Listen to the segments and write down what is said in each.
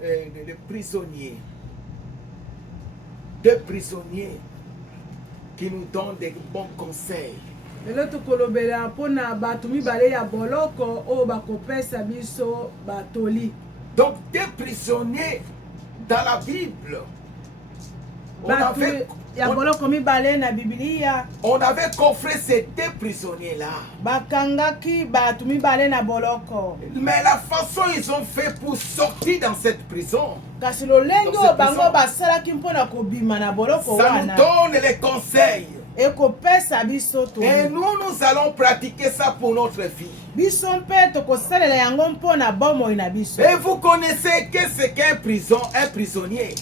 de prisonniers. Deux prisonniers qui nous donnent des bons conseils. Lelo tokolobela mpona bato mibale ya boloko oyo bakopesa biso batoli. Donc deux prisonniers dans la Bible. On avait coffré ces deux prisonniers-là. Mais la façon ils ont fait pour sortir dans cette prison, ça nous donne les conseils. Et nous allons pratiquer ça pour notre vie. Et vous connaissez que c'est qu'un prisonnier.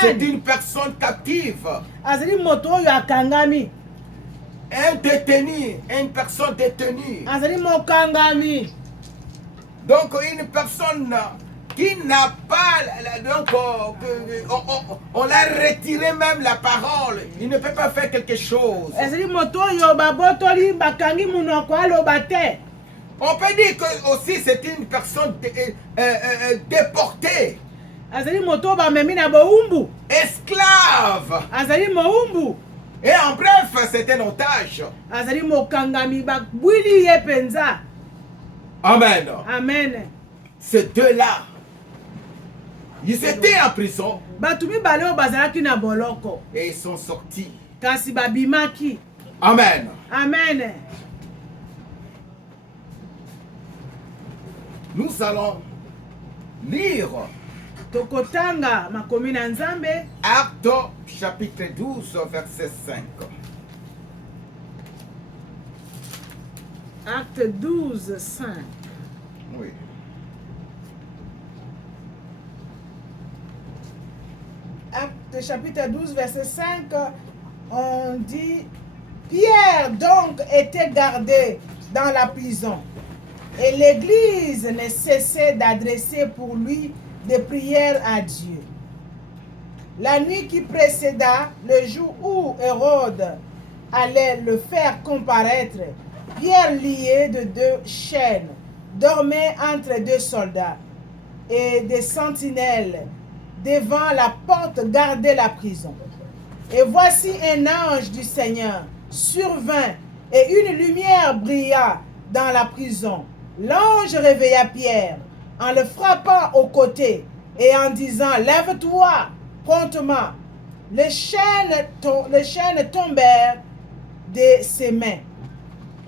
C'est une personne captive. Un détenu, une personne détenue. Donc une personne qui n'a pas, donc on l'a retiré même la parole, il ne peut pas faire quelque chose. On peut dire que aussi c'est une personne déportée, esclave, et en bref c'est un otage. Amen. Amen. Ces deux-là, ils étaient en prison et ils sont sortis. Amen. Amen. Nous allons lire Actes chapitre 12 verset 5. Acte 12, 5. Oui. Acte chapitre 12, verset 5, on dit Pierre donc était gardé dans la prison et l'église ne cessait d'adresser pour lui des prières à Dieu. La nuit qui précéda le jour où Hérode allait le faire comparaître, Pierre, lié de deux chaînes, dormait entre deux soldats et des sentinelles devant la porte gardaient la prison. Et voici un ange du Seigneur survint et une lumière brilla dans la prison. L'ange réveilla Pierre en le frappant au côté et en disant « Lève-toi promptement ». Les chaînes tombèrent de ses mains.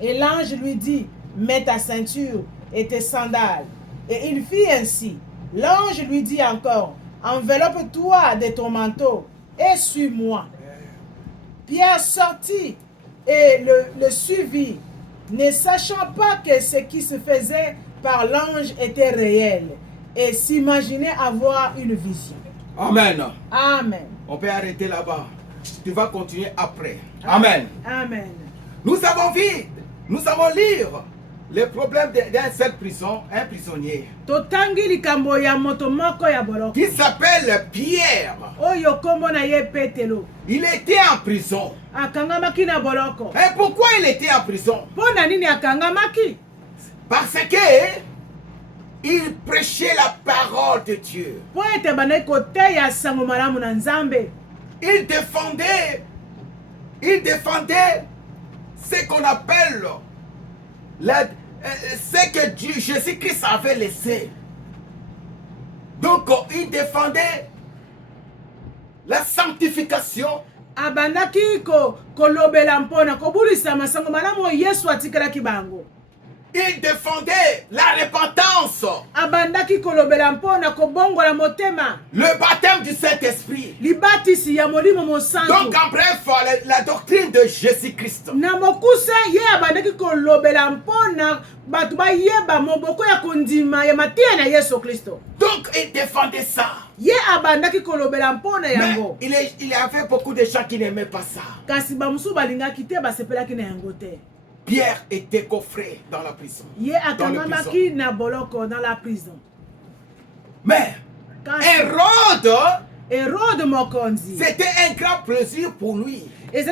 Et l'ange lui dit « Mets ta ceinture et tes sandales ». Et il fit ainsi. L'ange lui dit encore « Enveloppe-toi de ton manteau et suis-moi ». Pierre sortit et le suivit, ne sachant pas que ce qui se faisait par l'ange était réel et s'imaginait avoir une vision. Amen. Amen. On peut arrêter là-bas. Tu vas continuer après. Amen. Amen. Nous avons vu, nous allons lire les problèmes d'un seul prison, un prisonnier qui s'appelle Pierre. Il était en prison. Et pourquoi il était en prison? Parce que il prêchait la parole de Dieu. Il défendait ce qu'on appelle ce que Dieu, Jésus-Christ avait laissé. Donc il défendait la sanctification. Il défendait la repentance. Le baptême du Saint-Esprit. Donc en bref, la doctrine de Jésus-Christ. Donc il défendait ça. Mais il y avait beaucoup de gens qui n'aimaient pas ça. Pierre était coffré dans la prison. Mais Hérode, c'était un grand plaisir pour lui. Parce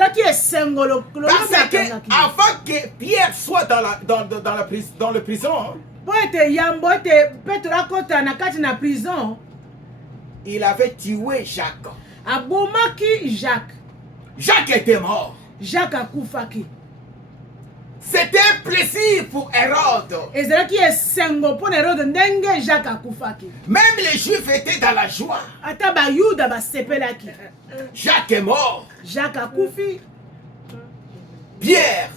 que avant que Pierre soit dans le prison, po ete yambo ete Petro akota na kati na prison, il avait tué Jacques. abomaki Jacques. Jacques était mort. Jacques akufaki. C'était un plaisir pour Hérode. Ezalaki esengo po na Herode ndenge Jacques akufaki. Même les Juifs étaient dans la joie. Ata bayuda basepelaki. Jacques est mort. Jacques akufi. Pierre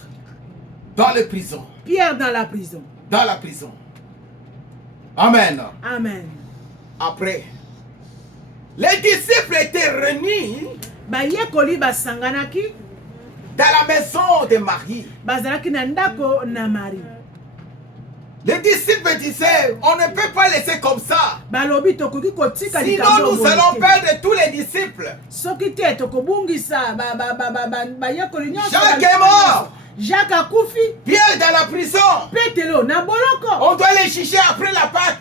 dans la prison. Pierre dans la prison. Dans la prison. Amen. Amen. Après, les disciples étaient réunis Bayekoli basanganaki. dans la maison de Marie. Bazalaki na ndako na Marie. Les disciples disaient, on ne peut pas laisser comme ça. Balobi tokoki kotika Sinon likambo nous boye allons te. perdre tous les disciples. Soki te tokobungisa bayekoli nyonso. Jacques est mort. Jacques akufi. Pierre dans la prison. Petelo na boloko. On doit les chercher après la Pâque.